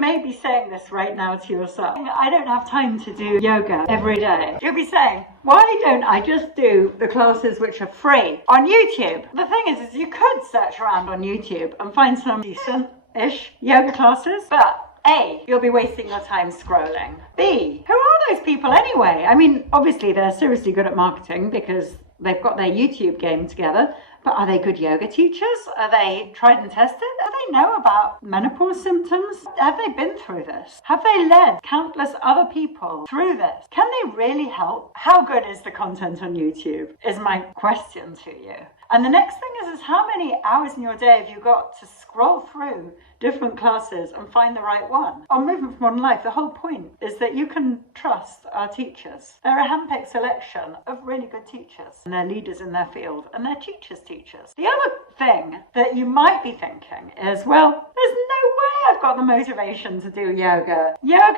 may be saying this right now to yourself. I don't have time to do yoga every day. You'll be saying, why don't I just do the classes which are free on YouTube? The thing is you could search around on YouTube and find some decent-ish yoga classes, but A, you'll be wasting your time scrolling. B, who are those people anyway? I mean, obviously they're seriously good at marketing because they've got their YouTube game together, but are they good yoga teachers? Are they tried and tested? Do they know about menopause symptoms? Have they been through this? Have they led countless other people through this? Can they really help? How good is the content on YouTube is my question to you. And the next thing is how many hours in your day have you got to scroll through different classes and find the right one? On Movement for Modern Life, the whole point is that you can trust our teachers. They're a handpicked selection of really good teachers, and they're leaders in their field, and they're teachers' teachers. The other thing that you might be thinking is, well, there's no way I've got the motivation to do yoga. Yoga?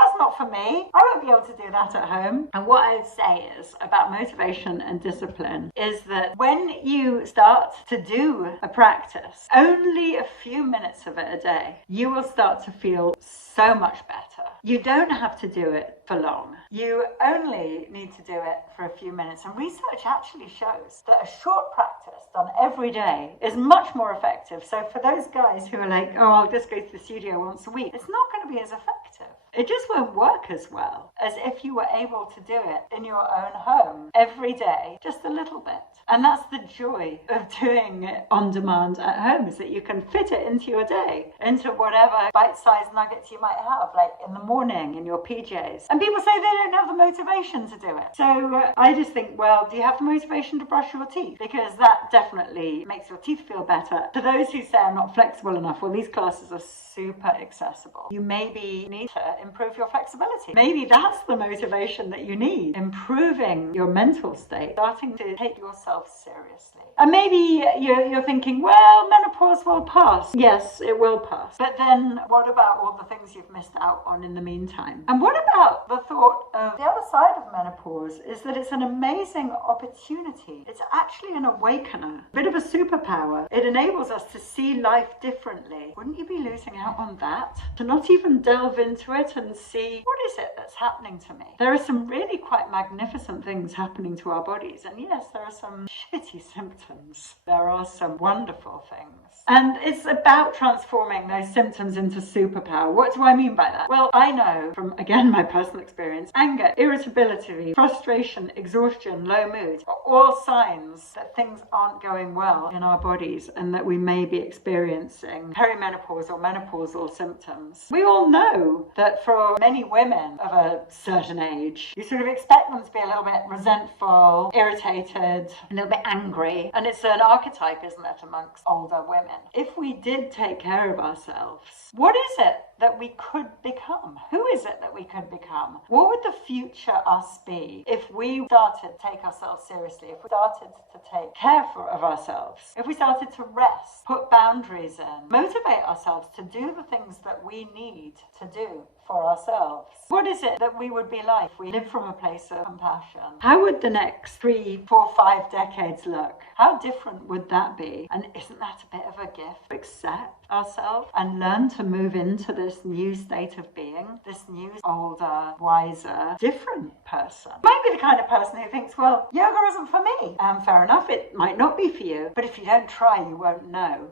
That's not for me. I won't be able to do that at home. And what I'd say is about motivation and discipline is that when you start to do a practice, only a few minutes of it a day, you will start to feel so much better. You don't have to do it for long. You only need to do it for a few minutes. And research actually shows that a short practice done every day is much more effective. So for those guys who are like, oh, I'll just go to the studio once a week, it's not going to be as effective. It just won't work as well as if you were able to do it in your own home every day, just a little bit. And that's the joy of doing it on demand at home, is that you can fit it into your day, into whatever bite-sized nuggets you might have, like in the morning in your PJs. And people say they don't have the motivation to do it. So I just think, well, do you have the motivation to brush your teeth? Because that definitely makes your teeth feel better. To those who say I'm not flexible enough, well, these classes are super accessible. You maybe need to improve your flexibility. Maybe that's the motivation that you need. Improving your mental state, starting to take yourself seriously. And maybe you're thinking, well, menopause will pass. Yes, it will pass. But then what about all the things you've missed out on in the meantime? And what about the thought of the other side of menopause is that it's an amazing opportunity. It's actually an awakener, a bit of a superpower. It enables us to see life differently. Wouldn't you be losing out on that? To not even delve into it and see, what is it that's happening to me? There are some really quite magnificent things happening to our bodies. And yes, there are some shitty symptoms. There are some wonderful things. And it's about transforming those symptoms into superpower. What do I mean by that? Well, I know from, again, my personal experience, anger, irritability, frustration, exhaustion, low mood are all signs that things aren't going well in our bodies and that we may be experiencing perimenopause or menopausal symptoms. We all know that for many women of a certain age, you sort of expect them to be a little bit resentful, irritated, a little bit angry. And it's an archetype, isn't it, amongst older women? If we did take care of ourselves, what is it that we could become? Who is it that we could become? What would the future us be if we started to take ourselves seriously, if we started to take care of ourselves, if we started to rest, put boundaries in, motivate ourselves to do the things that we need to do for ourselves? What is it that we would be like if we lived from a place of compassion? How would the next 3, 4, 5 decades look? How different would that be? And isn't that a bit of a gift? Accept ourselves and learn to move into this new state of being, this new, older, wiser, different person. You might be the kind of person who thinks, well, yoga isn't for me. Fair enough, it might not be for you, but if you don't try, you won't know.